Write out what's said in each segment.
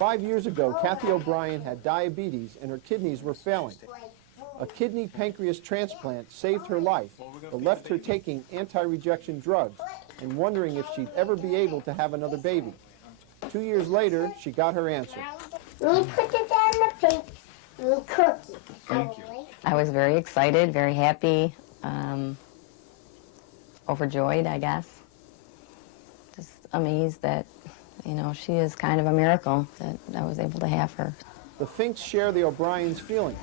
5 years ago, Kathy O'Brien had diabetes and her kidneys were failing. A kidney pancreas transplant saved her life, but left her taking anti-rejection drugs and wondering if she'd ever be able to have another baby. 2 years later, she got her answer. We put it on the plate, we cook it. Thank you. I was very excited, very happy, overjoyed, I guess. Just amazed that, you know, she is kind of a miracle that I was able to have her. The Finks share the O'Brien's feelings.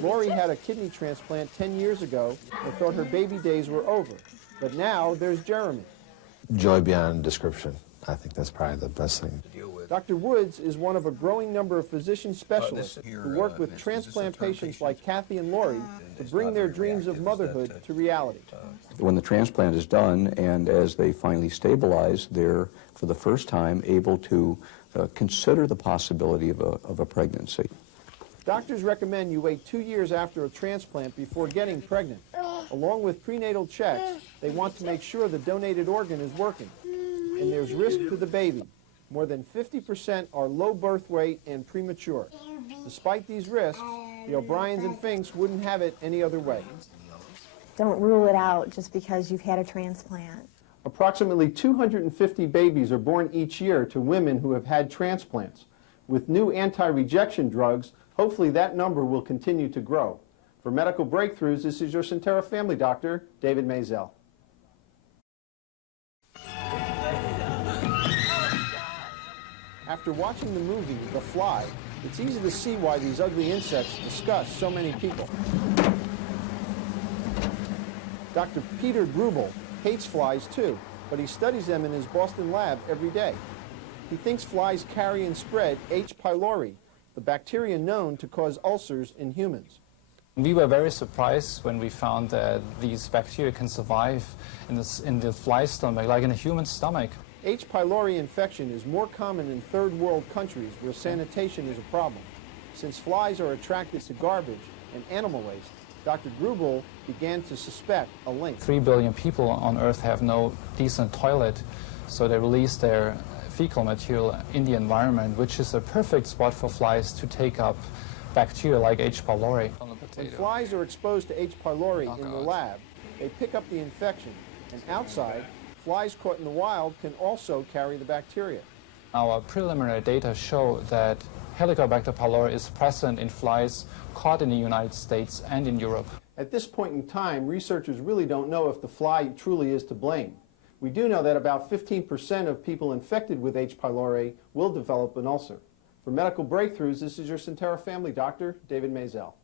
Lori had a kidney transplant 10 years ago and thought her baby days were over. But now there's Jeremy. Joy beyond description. I think that's probably the best thing. Dr. Woods is one of a growing number of physician specialists who work with transplant patients like Kathy and Lori to bring their dreams of motherhood to reality. When the transplant is done and as they finally stabilize, they're, for the first time, able to consider the possibility of a pregnancy. Doctors recommend you wait 2 years after a transplant before getting pregnant. Along with prenatal checks, they want to make sure the donated organ is working. And there's risk to the baby. More than 50% are low birth weight and premature. Despite these risks, the O'Briens and Finks wouldn't have it any other way. Don't rule it out just because you've had a transplant. Approximately 250 babies are born each year to women who have had transplants. With new anti-rejection drugs, hopefully that number will continue to grow. For Medical Breakthroughs, this is your Centera Family Doctor, David Maizel. After watching the movie, The Fly, it's easy to see why these ugly insects disgust so many people. Dr. Peter Grubel hates flies too, but he studies them in his Boston lab every day. He thinks flies carry and spread H. pylori, the bacteria known to cause ulcers in humans. We were very surprised when we found that these bacteria can survive in the fly stomach, like in a human stomach. H. pylori infection is more common in third world countries where sanitation is a problem. Since flies are attracted to garbage and animal waste, Dr. Grubel began to suspect a link. 3 billion people on Earth have no decent toilet, so they release their fecal material in the environment, which is a perfect spot for flies to take up bacteria like H. pylori. When flies are exposed to H. pylori in the lab, they pick up the infection, and outside, flies caught in the wild can also carry the bacteria. Our preliminary data show that Helicobacter pylori is present in flies caught in the United States and in Europe. At this point in time, researchers really don't know if the fly truly is to blame. We do know that about 15% of people infected with H. pylori will develop an ulcer. For Medical Breakthroughs, this is your Centera Family Doctor, David Maizel.